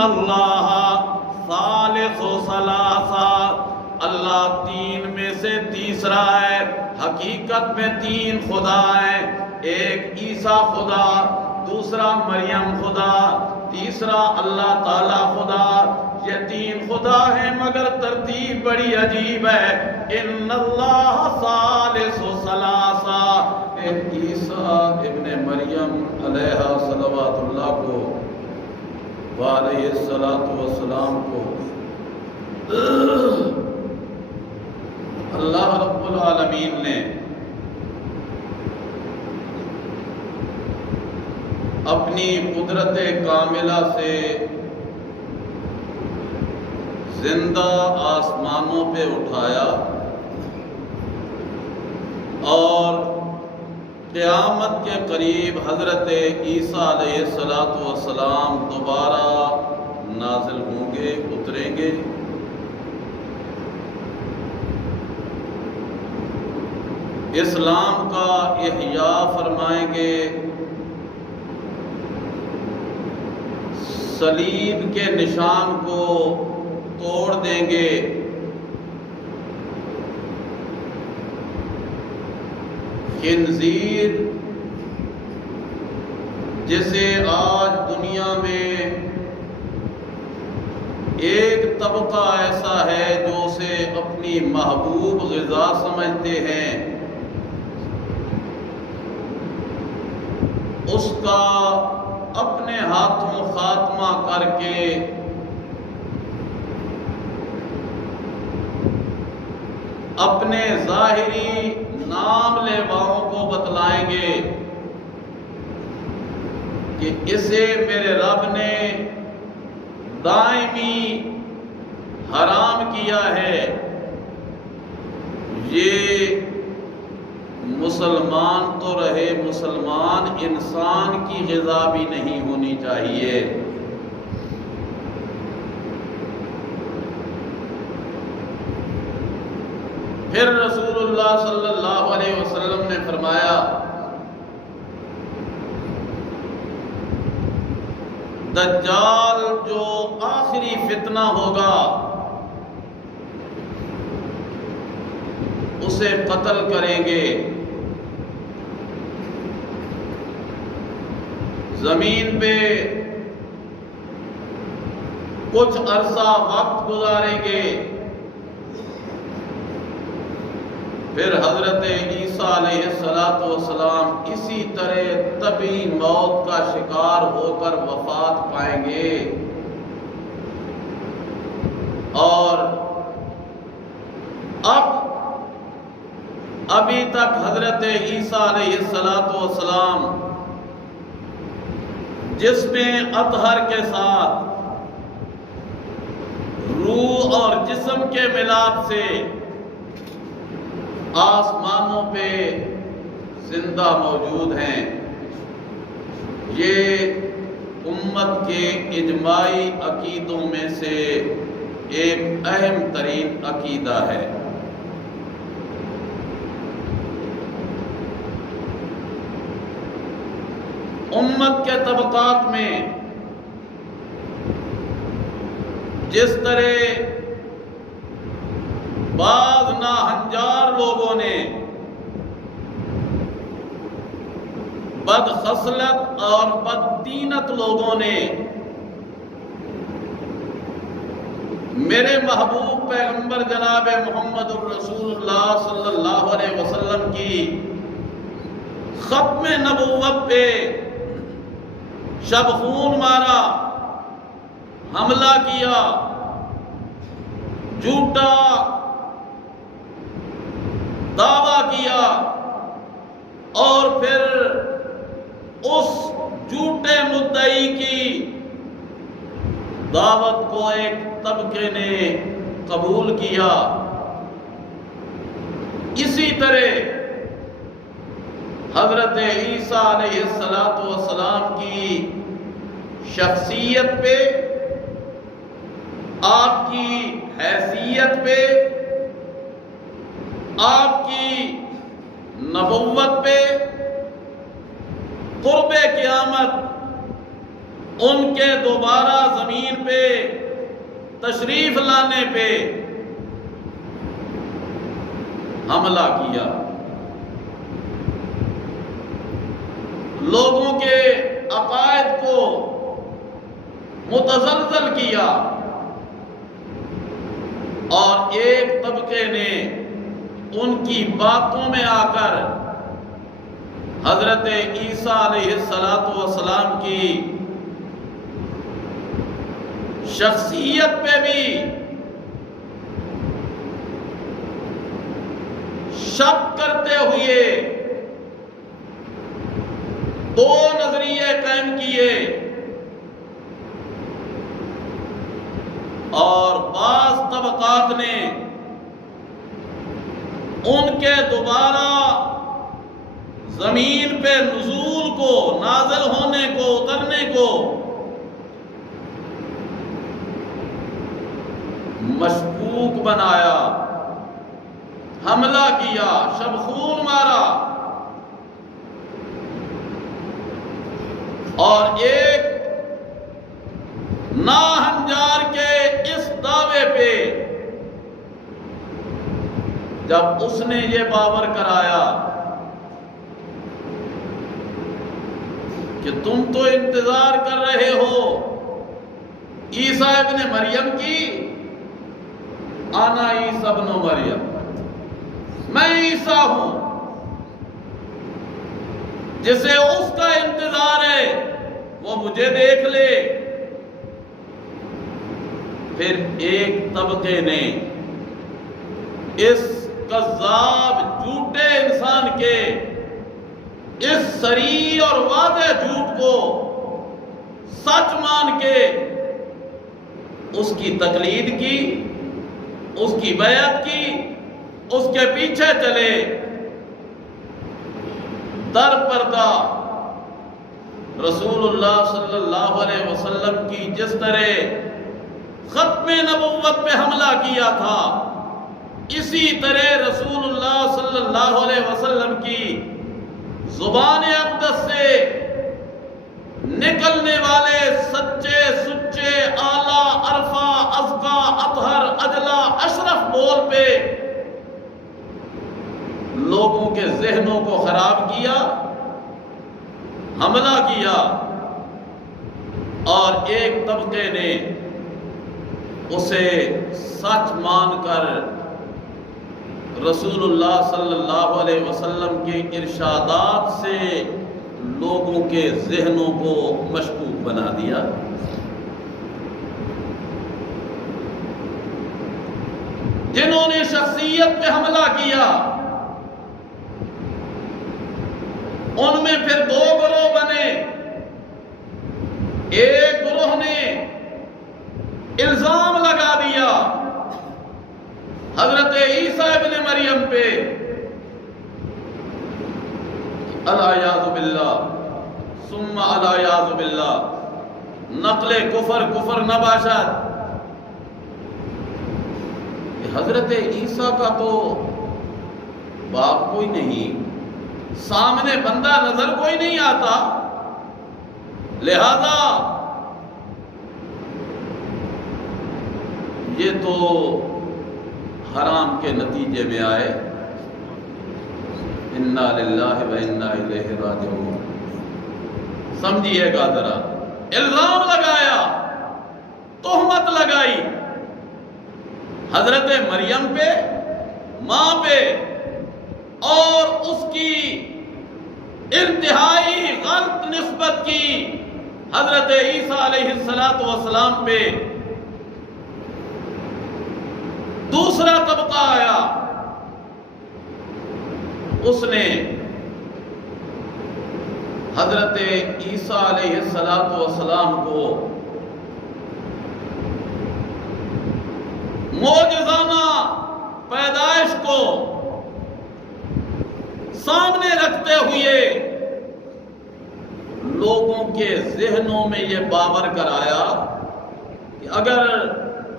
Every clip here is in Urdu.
اللہ ثالث ثلاثہ، اللہ تین میں سے تیسرا ہے۔ حقیقت میں تین خدا ہیں، ایک عیسیٰ خدا، دوسرا مریم خدا، تیسرا اللہ تعالی خدا۔ یہ تین خدا ہیں مگر ترتیب بڑی عجیب ہے۔ ان اللہ ثالث ثلاثہ، عیسیٰ ابن مریم علیہ صلوات اللہ کو وعلیہ السلام کو اللہ رب العالمین نے اپنی قدرت کاملہ سے زندہ آسمانوں پہ اٹھایا اور قیامت کے قریب حضرت عیسیٰ علیہ السلام دوبارہ نازل ہوں گے، اتریں گے۔ اسلام کا احیاء فرمائیں گے، صلیب کے نشان کو توڑ دیں گے، خنزیر جسے آج دنیا میں ایک طبقہ ایسا ہے جو اسے اپنی محبوب غذا سمجھتے ہیں، اس کا اپنے ہاتھوں خاتمہ کر کے اپنے ظاہری نام لیواؤں کو بتلائیں گے کہ اسے میرے رب نے دائمی حرام کیا ہے، یہ مسلمان تو رہے مسلمان، انسان کی غذا بھی نہیں ہونی چاہیے۔ پھر رسول اللہ صلی اللہ علیہ وسلم نے فرمایا دجال جو آخری فتنہ ہوگا اسے قتل کریں گے، زمین پہ کچھ عرصہ وقت گزاریں گے، پھر حضرت عیسیٰ علیہ السلام اسی طرح طبی موت کا شکار ہو کر وفات پائیں گے، اور ابھی تک حضرت عیسیٰ علیہ السلام جس میں اطہر کے ساتھ روح اور جسم کے ملاپ سے آسمانوں پہ زندہ موجود ہیں، یہ امت کے اجماعی عقیدوں میں سے ایک اہم ترین عقیدہ ہے۔ امت کے طبقات میں جس طرح بعض ناہنجار لوگوں نے، بد خصلت اور بد دینت لوگوں نے میرے محبوب پیغمبر جناب محمد الرسول اللہ صلی اللہ علیہ وسلم کی ختم نبوت پہ شب خون مارا، حملہ کیا، جھوٹا دعویٰ کیا، اور پھر اس جھوٹے مدعی کی دعوت کو ایک طبقے نے قبول کیا۔ اسی طرح حضرت عیسیٰ علیہ السلام کی شخصیت پہ، آپ کی حیثیت پہ، آپ کی نبوت پہ، قرب قیامت ان کے دوبارہ زمین پہ تشریف لانے پہ حملہ کیا، لوگوں کے عقائد کو متزلزل کیا، اور ایک طبقے نے ان کی باتوں میں آ کر حضرت عیسیٰ علیہ السلام کی شخصیت پہ بھی شک کرتے ہوئے دو نظریے قائم کیے، اور بعض طبقات نے ان کے دوبارہ زمین پہ نزول کو، نازل ہونے کو، اترنے کو مشکوک بنایا، حملہ کیا، شبخون مارا، اور ایک ناہنجار کے اس دعوے پہ جب اس نے یہ باور کرایا کہ تم تو انتظار کر رہے ہو عیسیٰ ابن مریم کی، انا عیسیٰ ابن مریم، میں عیسیٰ ہوں، جسے اس کا انتظار ہے وہ مجھے دیکھ لے۔ پھر ایک طبقے نے اس کذاب جھوٹے انسان کے اس صریح اور واضح جھوٹ کو سچ مان کے اس کی تقلید کی، اس کی بیعت کی، اس کے پیچھے چلے، در پردہ رسول اللہ صلی اللہ علیہ وسلم کی جس طرح ختم نبوت پہ حملہ کیا تھا، اسی طرح رسول اللہ صلی اللہ علیہ وسلم کی زبان اقدس سے نکلنے والے سچے سچے اعلیٰ عرفہ ازکا اطہر اجلا اشرف بول پہ لوگوں کے ذہنوں کو خراب کیا، حملہ کیا، اور ایک طبقے نے اسے سچ مان کر رسول اللہ صلی اللہ علیہ وسلم کے ارشادات سے لوگوں کے ذہنوں کو مشکوک بنا دیا۔ جنہوں نے شخصیت پہ حملہ کیا ان میں پھر دو گروہ بنے۔ ایک گروہ نے الزام لگا دیا حضرت عیسیٰ ابن مریم پہ، العیاذ باللہ ثم العیاذ باللہ، نقل کفر نہ باشد، حضرت عیسیٰ کا تو باپ کوئی نہیں، سامنے بندہ نظر کوئی نہیں آتا، لہذا یہ تو حرام کے نتیجے میں آئے، انا للہ و انا الیہ راجعون۔ سمجھیے گا ذرا، الزام لگایا، تہمت لگائی حضرت مریم پہ، ماں پہ، اور اس کی انتہائی غلط نسبت کی حضرت عیسیٰ علیہ السلام پہ۔ دوسرا طبقہ آیا، اس نے حضرت عیسیٰ علیہ السلام کو معجزانہ پیدائش کو سامنے رکھتے ہوئے لوگوں کے ذہنوں میں یہ باور کرایا کہ اگر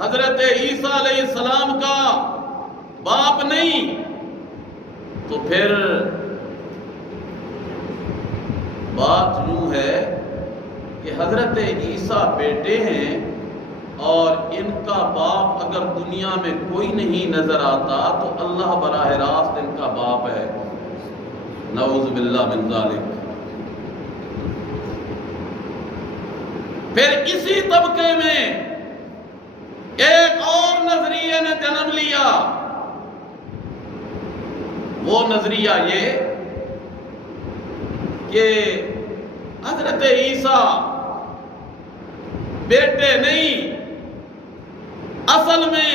حضرت عیسیٰ علیہ السلام کا باپ نہیں تو پھر بات یوں ہے کہ حضرت عیسیٰ بیٹے ہیں اور ان کا باپ اگر دنیا میں کوئی نہیں نظر آتا تو اللہ براہ راست ان کا باپ ہے، نعوذ باللہ من ذالک۔ پھر اسی طبقے میں ایک اور نظریے نے جنم لیا، وہ نظریہ یہ کہ حضرت عیسیٰ بیٹے نہیں، اصل میں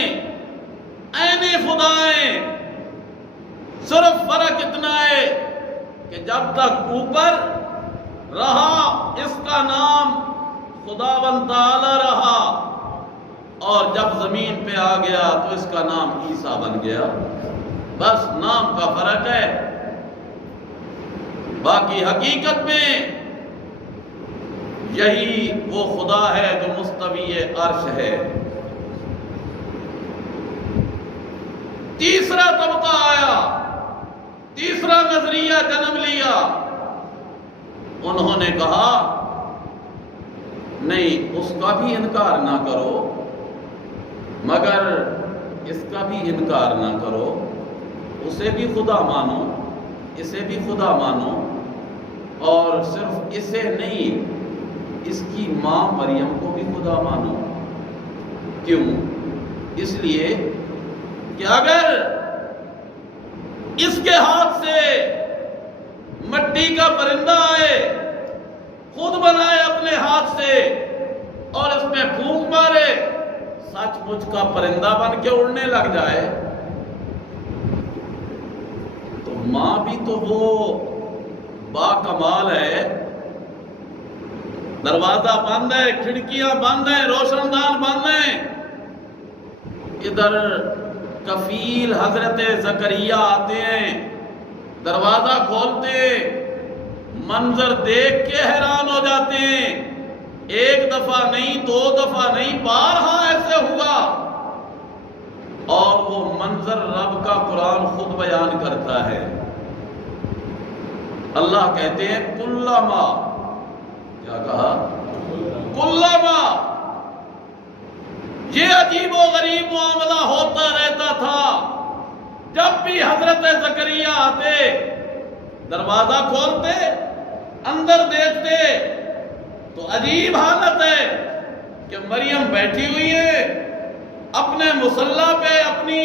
عین خدا ہیں، صرف فرق اتنا ہے کہ جب تک اوپر رہا اس کا نام خداوند تعالی رہا، اور جب زمین پہ آ گیا تو اس کا نام عیسیٰ بن گیا، بس نام کا فرق ہے، باقی حقیقت میں یہی وہ خدا ہے جو مستوی عرش ہے۔ تیسرا طبقہ آیا، تیسرا نظریہ جنم لیا، انہوں نے کہا نہیں، اس کا بھی انکار نہ کرو، مگر اس کا بھی انکار نہ کرو، اسے بھی خدا مانو، اسے بھی خدا مانو، اور صرف اسے نہیں، اس کی ماں مریم کو بھی خدا مانو۔ کیوں؟ اس لیے کہ اگر اس کے ہاتھ سے مٹی کا پرندہ آئے، خود بنائے اپنے ہاتھ سے اور اس میں پھونک مارے، سچ مچ کا پرندہ بن کے اڑنے لگ جائے، تو ماں بھی تو وہ با کمال ہے، دروازہ بند ہے، کھڑکیاں بند ہیں، روشن دان بند ہیں، ادھر کفیل حضرت زکریا آتے ہیں، دروازہ کھولتے، منظر دیکھ کے حیران ہو جاتے ہیں، ایک دفعہ نہیں، دو دفعہ نہیں، بارہا ایسے ہوا، اور وہ منظر رب کا قرآن خود بیان کرتا ہے۔ اللہ کہتے ہیں کلما، کیا کہا؟ کلما، یہ عجیب و غریب معاملہ ہوتا رہتا تھا، جب بھی حضرت زکریا آتے، دروازہ کھولتے، اندر دیکھتے تو عجیب حالت ہے کہ مریم بیٹھی ہوئی ہے اپنے مصلی پہ، اپنی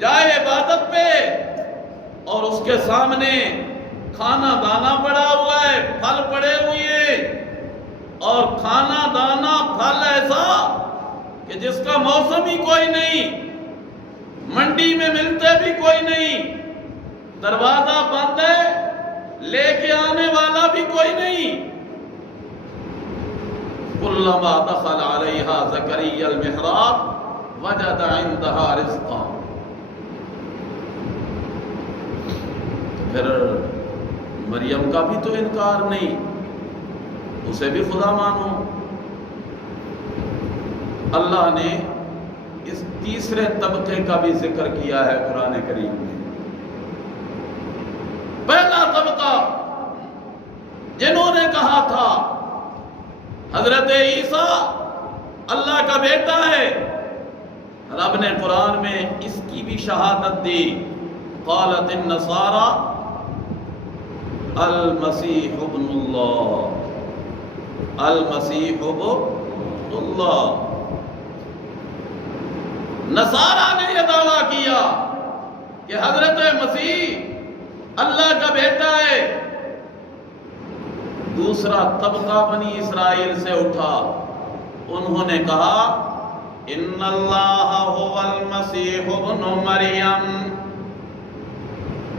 جائے عبادت پہ، اور اس کے سامنے کھانا دانا پڑا ہوا ہے، پھل پڑے ہوئے، اور کھانا دانا پھل ایسا کہ جس کا موسم ہی کوئی نہیں، منڈی میں ملتے بھی کوئی نہیں، دروازہ بند ہے، لے کے آنے والا بھی کوئی نہیں۔ کلما دخل علیہا زکریا المحراب وجد عندہا رزقا۔ پھر مریم کا بھی تو انکار نہیں، اسے بھی خدا مانو۔ اللہ نے اس تیسرے طبقے کا بھی ذکر کیا ہے قرآن کریم میں۔ پہلا طبقہ جنہوں نے کہا تھا حضرت عیسیٰ اللہ کا بیٹا ہے، رب نے قرآن میں اس کی بھی شہادت دی، قالت النصارى المسیح ابن اللہ، المسیح ابن اللہ۔ نصارہ نے یہ دعویٰ کیا کہ حضرت مسیح اللہ کا بیٹا ہے۔ دوسرا طبقہ بنی اسرائیل سے اٹھا، انہوں نے کہا ان اللہ هو المسیح ابن مریم،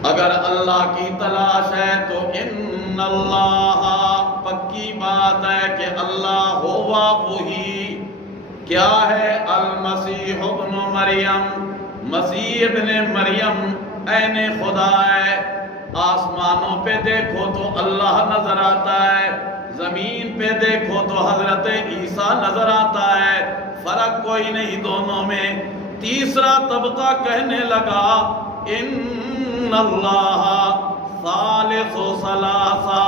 اگر اللہ کی تلاش ہے تو ان اللہ، پکی بات ہے کہ اللہ ہوا وہی، کیا ہے؟ المسیح ابن مریم، مسیح ابن مریم عین خدا ہے۔ آسمانوں پہ دیکھو تو اللہ نظر آتا ہے، زمین پہ دیکھو تو حضرت عیسیٰ نظر آتا ہے، فرق کوئی نہیں دونوں میں۔ تیسرا طبقہ کہنے لگا ان اللہ ثالث ثلاثہ،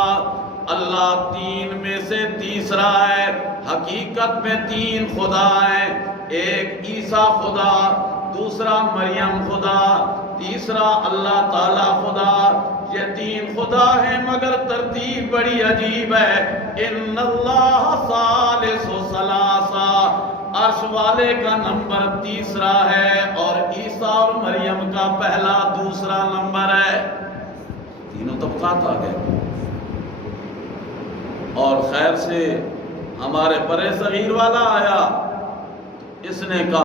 اللہ تین میں سے تیسرا ہے، حقیقت میں تین خدا ہیں، ایک عیسیٰ خدا، دوسرا مریم خدا، تیسرا اللہ تعالی خدا۔ یہ تین خدا ہیں مگر ترتیب بڑی عجیب ہے۔ ان اللہ ثالث ثلاثہ، عرش والے کا نمبر تیسرا ہے اور عیسیٰ اور مریم کا پہلا دوسرا نمبر ہے۔ تینوں طبقات آ گئے۔ اور خیر سے ہمارے برے صغیر والا آیا، اس نے کہا